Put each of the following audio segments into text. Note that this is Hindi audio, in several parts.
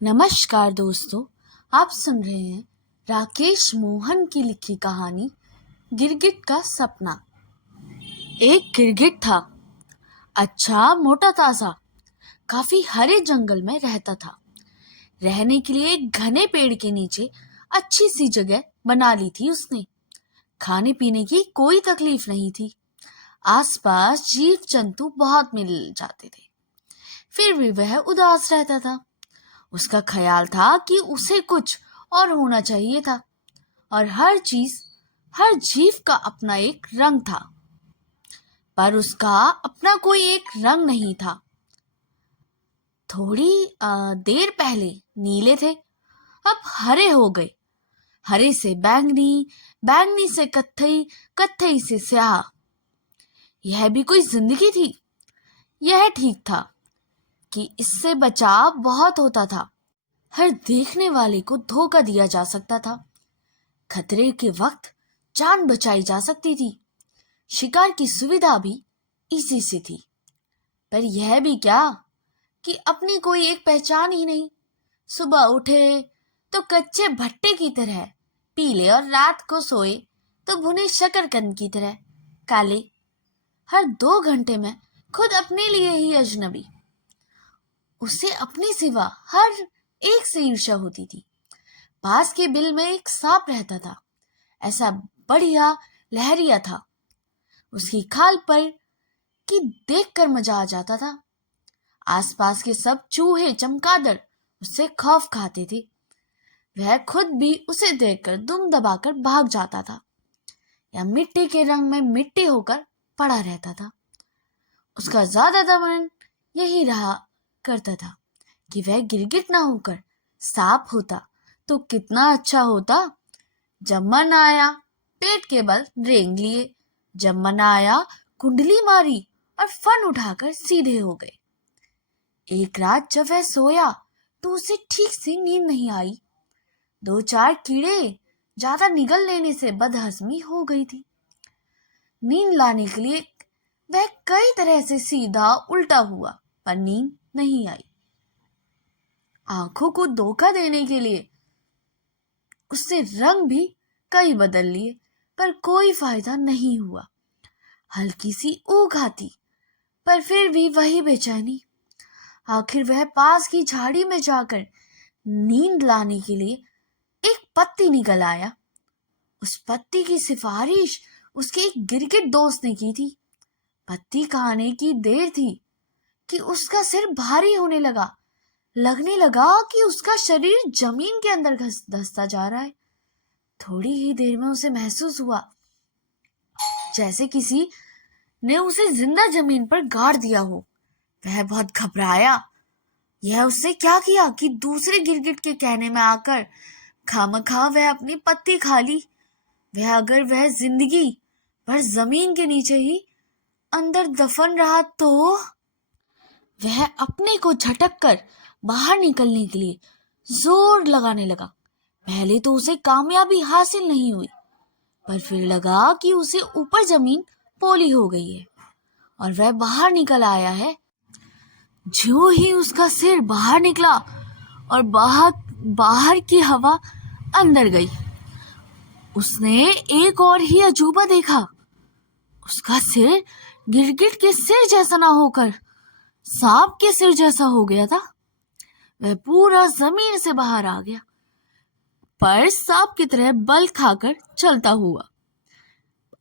नमस्कार दोस्तों, आप सुन रहे हैं राकेश मोहन की लिखी कहानी गिरगिट का सपना। एक गिरगिट था, अच्छा मोटा ताजा, काफी हरे जंगल में रहता था। रहने के लिए एक घने पेड़ के नीचे अच्छी सी जगह बना ली थी उसने। खाने पीने की कोई तकलीफ नहीं थी। आसपास जीव जंतु बहुत मिल जाते थे, फिर भी वह उदास रहता था। उसका ख्याल था कि उसे कुछ और होना चाहिए था, और हर जीव का अपना एक रंग था, पर उसका अपना कोई एक रंग नहीं था। थोड़ी देर पहले नीले थे, अब हरे हो गए। हरे से बैंगनी, बैंगनी से कत्थई, कत्थई से स्याह। यह भी कोई जिंदगी थी? यह ठीक था कि इससे बचाव बहुत होता था। हर देखने वाले को धोखा दिया जा सकता था। खतरे के वक्त जान बचाई जा सकती थी। शिकार की सुविधा भी इसी से थी। पर यह भी क्या कि अपनी कोई एक पहचान ही नहीं। सुबह उठे तो कच्चे भट्टे की तरह पीले, और रात को सोए तो भुने शकरकंद की तरह काले। हर 2 घंटे में खुद अपने लिए ही अजनबी। उसे अपने सिवा हर एक से ईर्ष्या होती थी। पास के बिल में एक सांप रहता था, ऐसा बढ़िया लहरिया था। उसकी खाल पर कि देखकर मजा आ जाता था। आसपास के सब चूहे चमगादड़ उससे खौफ खाते थे। वह खुद भी उसे देखकर दुम दबाकर भाग जाता था, या मिट्टी के रंग में मिट्टी होकर पड़ा रहता था। उसका ज्यादातर मन यही रहा करता था कि वह गिरगिट ना होकर सांप होता तो कितना अच्छा होता। जब मन आया पेट के बल रेंग लिए, जब मन आया कुंडली मारी और फन उठाकर सीधे हो गए। एक रात जब वह सोया तो उसे ठीक से नींद नहीं आई। 2-4 कीड़े ज्यादा निगल लेने से बदहजमी हो गई थी। नींद लाने के लिए वह कई तरह से सीधा उल्टा हुआ, पर नींद नहीं आई। आंखों को धोखा देने के लिए उससे रंग भी कई बदल लिए, पर कोई फायदा नहीं हुआ। हल्की सी ऊख आती, पर फिर भी वही बेचैनी। आखिर वह पास की झाड़ी में जाकर नींद लाने के लिए एक पत्ती निकल आया। उस पत्ती की सिफारिश उसके एक गिरगिट दोस्त ने की थी। पत्ती खाने की देर थी कि उसका सिर भारी होने लगा। लगने लगा कि उसका शरीर जमीन के अंदर धंसता जा रहा है। थोड़ी ही देर में उसे महसूस हुआ जैसे किसी ने उसे जिंदा जमीन पर गाड़ दिया हो। वह बहुत घबराया। यह उससे क्या किया कि दूसरे गिरगिट के कहने में आकर खामखा वह अपनी पत्ती खा ली। वह अगर वह जिंदगी भर जमीन के नीचे ही अंदर दफन रहा तो वह अपने को झटक कर बाहर निकलने के लिए जोर लगाने लगा। पहले तो उसे कामयाबी हासिल नहीं हुई, पर फिर लगा कि उसे ऊपर जमीन पोली हो गई है और वह बाहर निकल आया है। ज्यों ही उसका सिर बाहर निकला और बाहर की हवा अंदर गई, उसने एक और ही अजूबा देखा। उसका सिर गिरगिट के सिर जैसा ना होकर सांप के सिर जैसा हो गया था। वह पूरा जमीन से बाहर आ गया, पर सांप की तरह बल खाकर चलता हुआ।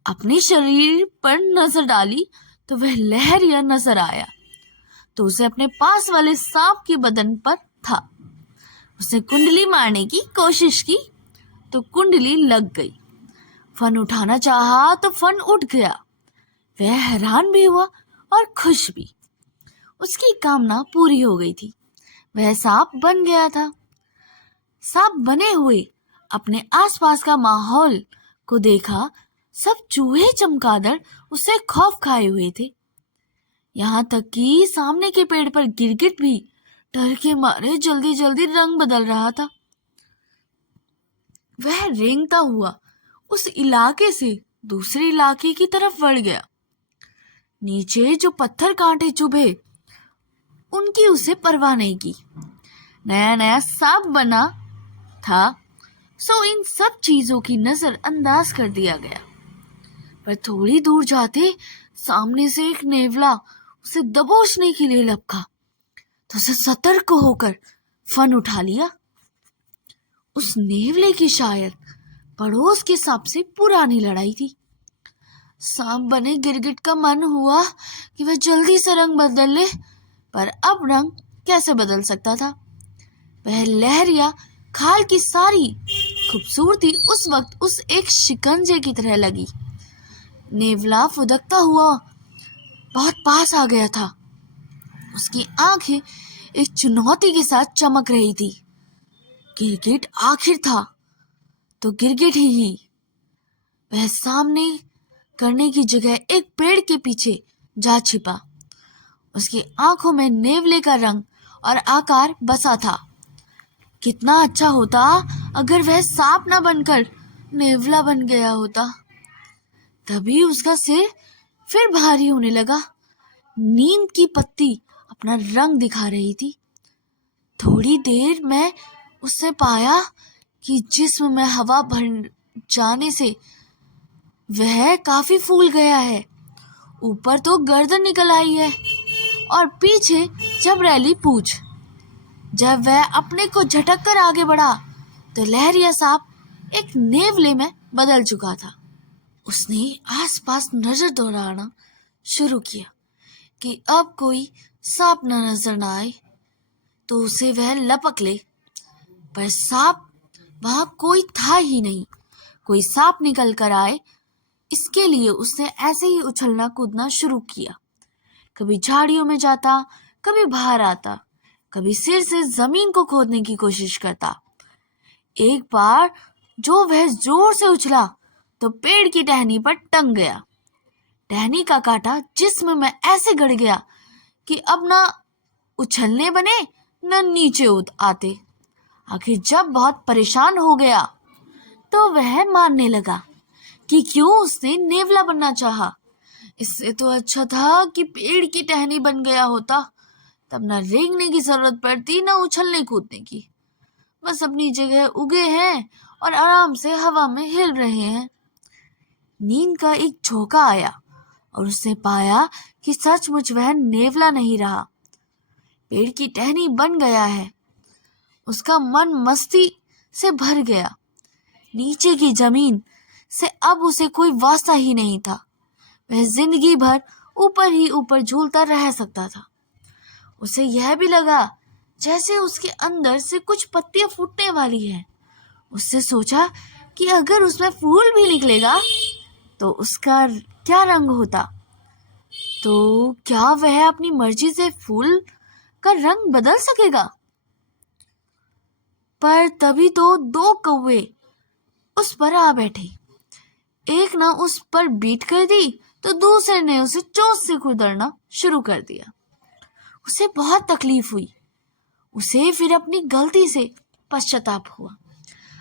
अपने शरीर पर नजर डाली तो वह लहरिया नजर आया, तो उसे अपने पास वाले सांप के बदन पर था। उसने कुंडली मारने की कोशिश की तो कुंडली लग गई। फन उठाना चाहा तो फन उठ गया। वह हैरान भी हुआ और खुश भी। उसकी कामना पूरी हो गई थी। वह सांप बन गया था। सांप बने हुए अपने आसपास का माहौल को देखा। सब चूहे चमगादड़ उससे खौफ खाए हुए थे। यहाँ तक कि सामने के पेड़ पर गिरगिट भी डर के मारे जल्दी जल्दी रंग बदल रहा था। वह रेंगता हुआ उस इलाके से दूसरे इलाके की तरफ बढ़ गया। नीचे जो पत्थर कांटे चुभे उनकी उसे परवाह नहीं की। नया नया सांप बना था, सो इन सब चीजों की नजरअंदाज कर दिया गया। पर थोड़ी दूर जाते सामने से एक नेवला उसे दबोचने के लिए लपका, तो उसे सतर्क होकर फन उठा लिया। उस नेवले की शायद पड़ोस के सांप से पुरानी लड़ाई थी। सांप बने गिरगिट का मन हुआ कि वह जल्दी से रंग बदल ले, पर अब रंग कैसे बदल सकता था। वह लहरिया खाल की सारी खूबसूरती उस वक्त उस एक शिकंजे की तरह लगी। नेवला फुदकता हुआ बहुत पास आ गया था। उसकी आंखें एक चुनौती के साथ चमक रही थी। गिरगिट आखिर था तो गिरगिट ही। वह सामने करने की जगह एक पेड़ के पीछे जा छिपा। उसकी आंखों में नेवले का रंग और आकार बसा था। कितना अच्छा होता अगर वह सांप न बनकर नेवला बन गया होता। तभी उसका सिर फिर भारी होने लगा। नींद की पत्ती अपना रंग दिखा रही थी। थोड़ी देर में उससे पाया कि जिस्म में हवा भर जाने से वह काफी फूल गया है। ऊपर तो गर्दन निकल आई है और पीछे जबरैली पूंछ। जब वह अपने को झटक कर आगे बढ़ा तो लहरिया सांप एक नेवले में बदल चुका था। उसने आसपास नजर दौड़ाना शुरू किया कि अब कोई सांप न नजर न आए तो उसे वह लपक ले, पर सांप वहां कोई था ही नहीं। कोई सांप निकल कर आए इसके लिए उसने ऐसे ही उछलना कूदना शुरू किया। कभी झाड़ियों में जाता, कभी बाहर आता, कभी सिर से जमीन को खोदने की कोशिश करता। एक बार जो वह जोर से उछला तो पेड़ की टहनी पर टंग गया। टहनी का कांटा जिस्म में ऐसे गड़ गया कि अब ना उछलने बने न नीचे आते। आखिर जब बहुत परेशान हो गया तो वह मानने लगा कि क्यों उसने नेवला बनना चाहा। इससे तो अच्छा था कि पेड़ की टहनी बन गया होता, तब न रेंगने की जरूरत पड़ती न उछलने कूदने की। बस अपनी जगह उगे हैं और आराम से हवा में हिल रहे हैं। नींद का एक झोंका आया और उसने पाया कि सचमुच वह नेवला नहीं रहा, पेड़ की टहनी बन गया है। उसका मन मस्ती से भर गया। नीचे की जमीन से अब उसे कोई वास्ता ही नहीं था। वह जिंदगी भर ऊपर ही ऊपर झूलता रह सकता था। उसे यह भी लगा जैसे उसके अंदर से कुछ पत्तियां फूटने वाली हैं। उसने सोचा कि अगर उसमें फूल भी निकलेगा तो उसका क्या रंग होता। तो क्या वह अपनी मर्जी से फूल का रंग बदल सकेगा। पर तभी तो दो कौवे उस पर आ बैठे। एक ने उस पर बीट कर दी तो दूसरे ने उसे चोंच से कुतरना शुरू कर दिया। उसे बहुत तकलीफ हुई। उसे फिर अपनी गलती से पश्चाताप हुआ।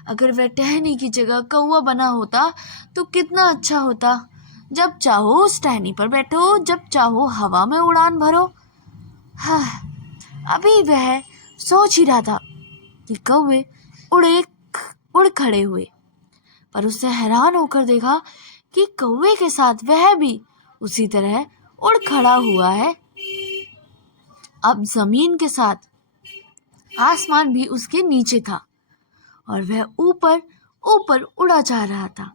अगर वह टहनी की जगह कौवा बना होता तो कितना अच्छा होता। जब चाहो उस टहनी पर बैठो, जब चाहो हवा में उड़ान भरो। हाँ, अभी वह सोच ही रहा था कि कौवे उड़ खड़े हुए, पर उसने हैरान होकर देखा कि कौवे के साथ वह भी उसी तरह उड़ खड़ा हुआ है। अब जमीन के साथ आसमान भी उसके नीचे था और वह ऊपर ऊपर उड़ा जा रहा था।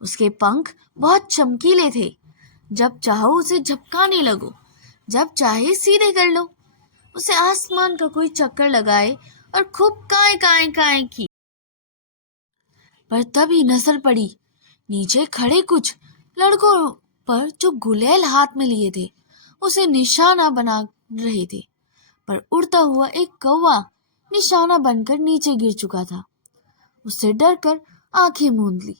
उसके पंख बहुत चमकीले थे। जब चाहो उसे झपकाने लगो, जब चाहे सीधे कर लो। उसे आसमान का कोई चक्कर लगाए और खूब काए काए काए की। पर तभी नजर पड़ी नीचे खड़े कुछ लड़कों पर जो गुलेल हाथ में लिए थे। उसे निशाना बना रहे थे, पर उड़ता हुआ एक कौवा निशाना बनकर नीचे गिर चुका था। उससे डरकर आंखें मूंद ली।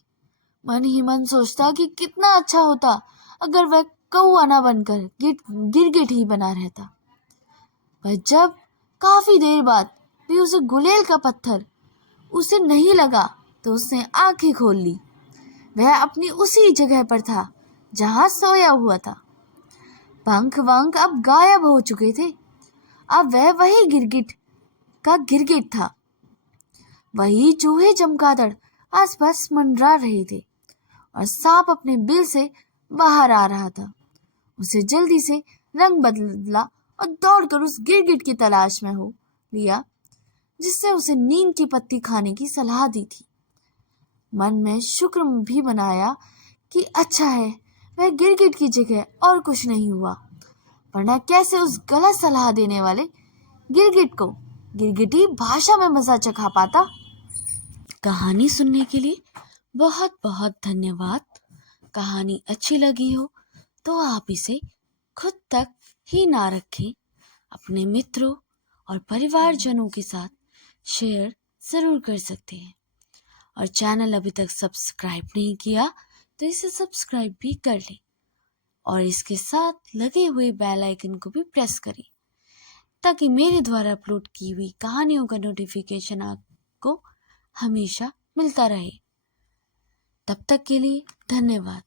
मन ही मन सोचता कि कितना अच्छा होता अगर वह कौवा ना बनकर गिरगिट ही बना रहता। पर जब काफी देर बाद भी उसे गुलेल का पत्थर उसे नहीं लगा तो उसने आंखें खोल ली। वह अपनी उसी जगह पर था जहां सोया हुआ था। पंख वंख अब गायब हो चुके थे। अब वह वही गिरगिट का गिरगिट था। वही चूहे चमगादड़ आसपास मंडरा रहे थे और सांप अपने बिल से बाहर आ रहा था। उसे जल्दी से रंग बदला और दौड़कर उस गिरगिट की तलाश में हो लिया जिसने उसे नीम की पत्ती खाने की सलाह दी थी। मन में शुक्र भी मनाया कि अच्छा है वह गिरगिट की जगह और कुछ नहीं हुआ, वरना कैसे उस गलत सलाह देने वाले गिरगिट को गिरगिटी भाषा में मजा चखा पाता। कहानी सुनने के लिए बहुत बहुत धन्यवाद। कहानी अच्छी लगी हो तो आप इसे खुद तक ही ना रखें, अपने मित्रों और परिवारजनों के साथ शेयर जरूर कर सकते हैं। और चैनल अभी तक सब्सक्राइब नहीं किया तो इसे सब्सक्राइब भी कर लें और इसके साथ लगे हुए बेल आइकन को भी प्रेस करें ताकि मेरे द्वारा अपलोड की हुई कहानियों का नोटिफिकेशन आपको हमेशा मिलता रहे। तब तक के लिए धन्यवाद।